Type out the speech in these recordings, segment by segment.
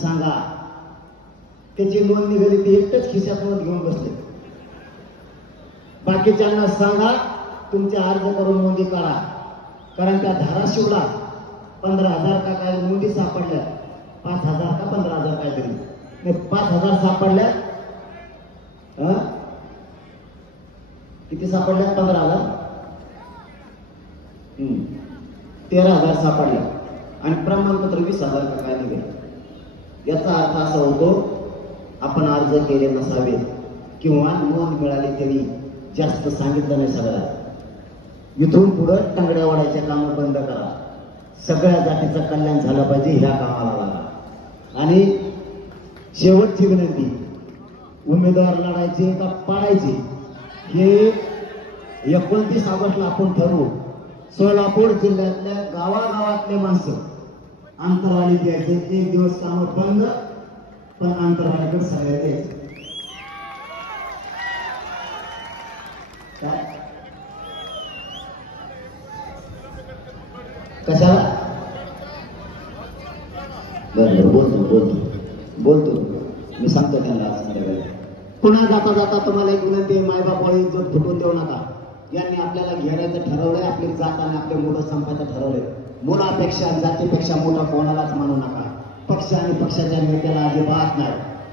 सांगा. त्याची नोंद निघाली ती एकटंच खिशात नोंद घेऊन बसले. बाकीच्यांना सांगा तुमचे अर्ज करून नोंदी काढा. कारण त्या धाराशिवला 15,000 का काय नोंदी सापडल्या. 5,000 का 15,000 काहीतरी नाही, 5,000 सापडल्या. किती सापडल्या? 15,000. 13,000 सापडल्या आणि प्रमाणपत्र 20,000 का काय निघेल. याचा अर्थ असा होतो आपण अर्ज केले नसावे किंवा नोंद मिळाली तरी जास्त सांगितलं नाही. सगळ्या इथून पुढं टांगड्या वाढायचे काम बंद करा. सगळ्या जातीचं कल्याण झालं पाहिजे ह्या कामाला लागा. आणि शेवटची विनंती, उमेदवार लढायचे का पाडायचे हे 29 ऑगस्टला आपण ठरवू. सोलापूर जिल्ह्यातल्या गावागावातले माणसं अंतरवाली द्यायचे. एक दिवस काम बंद, पण अंतरवालीकडे सगळ्या द्यायचे. कशाला? बरं बोलतो मी सांगतो त्यांना. पुन्हा जाता जाता तुम्हाला एक विनंती आहे, मायबापाला इज्जत फुटून देऊ नका. यांनी आपल्याला घेरायचं ठरवलंय, आपली जात आणि आपले मुलं संपायचं ठरवलंय. मुलापेक्षा जातीपेक्षा मोठा कोणालाच मानू नका. पक्ष आणि पक्षाच्या नेत्याला अजिबात नाही.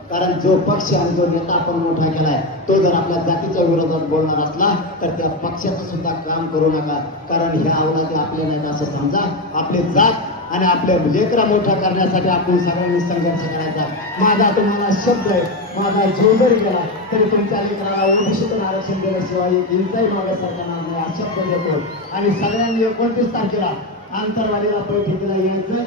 कारण जो पक्ष आणि जो नेता आपण मोठा केलाय तो जर आपल्या जातीच्या विरोधात बोलणार असला तर त्या पक्षाचं सुद्धा काम करू नका. कारण ह्या आवडाचे आपले नाहीत असं समजा. आपली जात आणि आपल्या लेकरा मोठा करण्यासाठी आपण सगळ्यांनी संघर्ष करायचा. माझा तुम्हाला शब्द आहे, माझा जीव जरी गेला तरी तुमच्या लेकराला ओबीसीतून आरक्षण दिल्याशिवाय इंचाही मागे सरकारला नाही हा शब्द देतो. आणि सगळ्यांनी 29 तारखेला आंतरवाडीला बैठकीला यायचं.